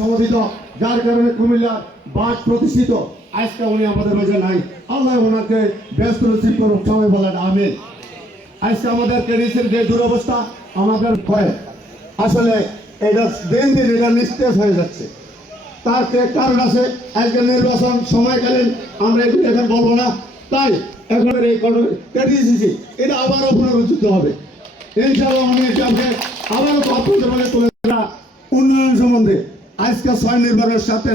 সমর্থিত, যার কারণে কুমিল্লার বাদ প্রতিষ্ঠিত। আজকে উনি আমাদের মাঝে নাই, আল্লাহ ওনাকে ব্যস্ত নসিব করুক, সবাই বলেন আমিন। আজকে আমাদের কেডিসির যে দুরবস্থা আমাদের ভয়, আসলে এটা দিন দিন এটা নিস্তেজ হয়ে যাচ্ছে। তার কারণ আছে, আজকে নির্বাচন সময়কালীন আমরা এগুলো এখন বলবো না, তাই এখন এই কেডিসিসি এটা আবারও পুনরুজ্জীবিত হবে ইনশাআল্লাহ। আমি এটাকে আবারও আপনাদের মাঝে তুলে ধরা উন্নয়ন সম্বন্ধে আজকে 6 নির্বাচনের সাথে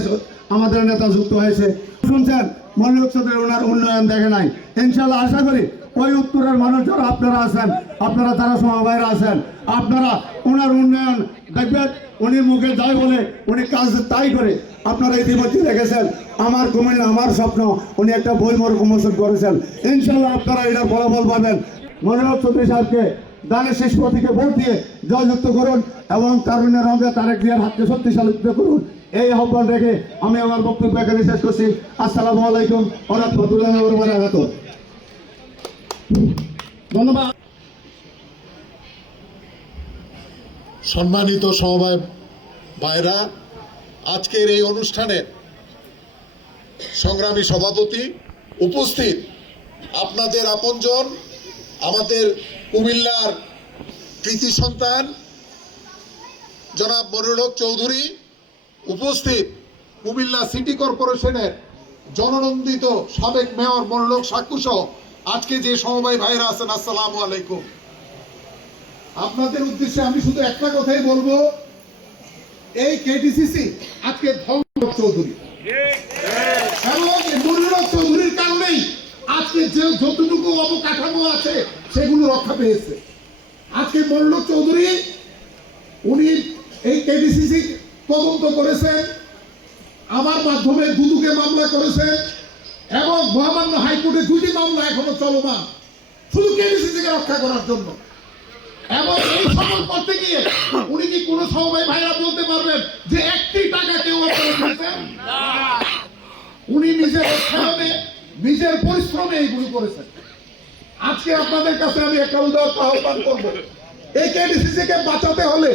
আমাদের নেতা যুক্ত হয়েছে। শুনছেন মনোযোগ সাথে ওনার উন্নয়ন দেখে নাই, ইনশাআল্লাহ আশা করি ওই উত্তরের মানুষ যারা আপনারা আছেন, আপনারা যারা সমবায়রা আছেন, আপনারা ওনার উন্নয়ন দেখবেন। উনি মুখে যাই বলে উনি কাজ তাই করে। আপনারা ইতিমধ্যে দেখেছেন আমার কুমিল্লা আমার স্বপ্ন, উনি একটা বই মোচন করেছেন। ইনশাআল্লাহ আপনারা এটার ফলাফল পাবেন। মনোযোগ চৌধুরী সাহেবকে দানের শেষ প্রতীকে ভোট দিয়ে জয়যুক্ত করুন এবং তারুণ্যের রঙে তারেক জিয়ার হাতকে শক্তিশালীত করুন। এই আহ্বান রেখে আমি আমার বক্তব্য এখানে শেষ করছি। আসসালামু আলাইকুম ওয়া রাহমাতুল্লাহি ওয়া বারাকাতুহু। ধন্যবাদ। সম্মানিত সমবায় ভাইরা, আজকের এই অনুষ্ঠানে সংগ্রামী সভাপতি উপস্থিত, আপনাদের আপনজন, আমাদের কুমিল্লার কৃতি সন্তান জনাব মনিরুল হক চৌধুরী উপস্থিত, কুমিল্লা সিটি কর্পোরেশনের জননন্দিত সাবেক মেয়র মনিরুল হক সাক্কু সহ আজকে যে সমবায় ভাইরা আছেন, আসসালামু আলাইকুম। আপনাদের উদ্দেশ্যে আমি শুধু একটা কথাই বলবো, এই কেডিসিসি আজকে ধ্বংস চৌধুরী এবং মনিরুল হক চৌধুরীর কারণেই আজকে যে যতটুকু অবকাঠামো আছে সেগুলো রক্ষা পেয়েছে। আজকে মনিরুল হক চৌধুরী উনি এই কেডিসিসি তদন্ত করেছেন, আমার মাধ্যমে দুদুকে মামলা করেছেন এবং মহামান্য হাইকোর্টে 2টি মামলা এখনো চলমান শুধু কেডিসিসিকে রক্ষা করার জন্য। এবং এই সকল করতে গিয়ে উনি কি কোনো সমবায় ভাইরা বলতে পারবেন যে 1টি টাকা কেউ আপনারা দিয়েছেন? উনি নিজের অর্থায়নে নিজের পরিশ্রমে এইগুলো করেছেন। আজকে আপনাদের কাছে আমি একটা উদাহরণ আহ্বান করবো, এই কেডিসিসিকে বাঁচাতে হলে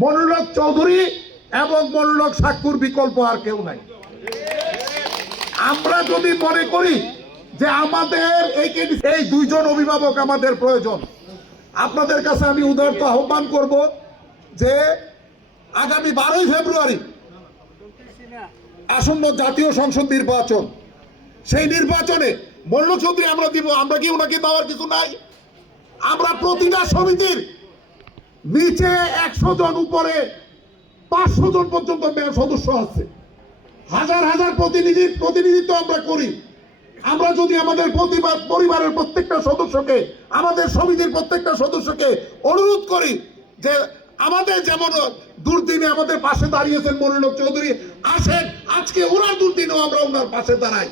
মনিরুল হক চৌধুরী এবং মনিরুল হক সাক্কুর বিকল্প আর কেউ নাই। আমরা যদি মনে করি যে আমাদের এই 2 জন অভিভাবক আমাদের প্রয়োজন, আপনাদের কাছে আমি উদারত আহ্বান করব যে আগামী 12ই ফেব্রুয়ারি আসন্ন জাতীয় সংসদ নির্বাচন, সেই নির্বাচনে মনিরুল হক চৌধুরী আমরা দিব। আমরা কি ওনাকে দেওয়ার কিছু নাই? আমরা প্রতিটা সমিতির নিচে 100 জন, উপরে 500 জন পর্যন্ত সদস্য আছে। হাজার হাজার প্রতিনিধিত্ব আমরা করি। আমরা যদি আমাদের পরিবারের প্রত্যেকটা সদস্যকে, আমাদের সমিতির প্রত্যেকটা সদস্যকে অনুরোধ করি যে আমাদের যেমন দুর্দিনে আমাদের পাশে দাঁড়িয়েছেন মনিরুল হক চৌধুরী, আসেন আজকে ওনার দুর্দিনেও আমরা ওনার পাশে দাঁড়াই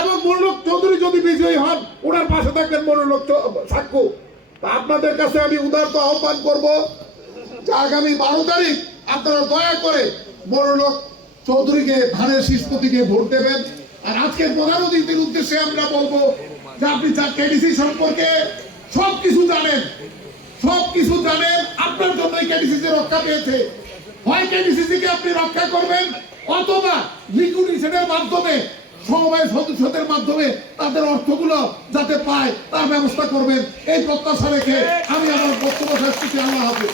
এবং মনিরুল হক চৌধুরী যদি বিজয়ী হন, ওনার পাশে থাকবেন মনিরুল হক সাক্কু। তা আপনাদের কাছে আমি উদারত আহ্বান করব যে আগামী 12 তারিখ আপনারা দয়া করে মনিরুল হক চৌধুরীকে ধানের শীষ প্রতীকে ভোট দেবেন। আর আজকের প্রধান অতিথির উদ্দেশ্যে আমরা বলবো যে আপনি কেডিসি সম্পর্কে সবকিছু জানেন, আপনার জন্যই কেডিসিসি রক্ষা পেয়েছে। হয় কেডিসিসিকে আপনি রক্ষা করবেন অথবা লিকুইডেশনের মাধ্যমে সমবায় সদস্যদের মাধ্যমে তাদের অর্থগুলো যাতে পায় তার ব্যবস্থা করবেন। এই প্রত্যাশা রেখে আমি আমার বক্তব্য শেষ করছি। আল্লাহ হাফেজ।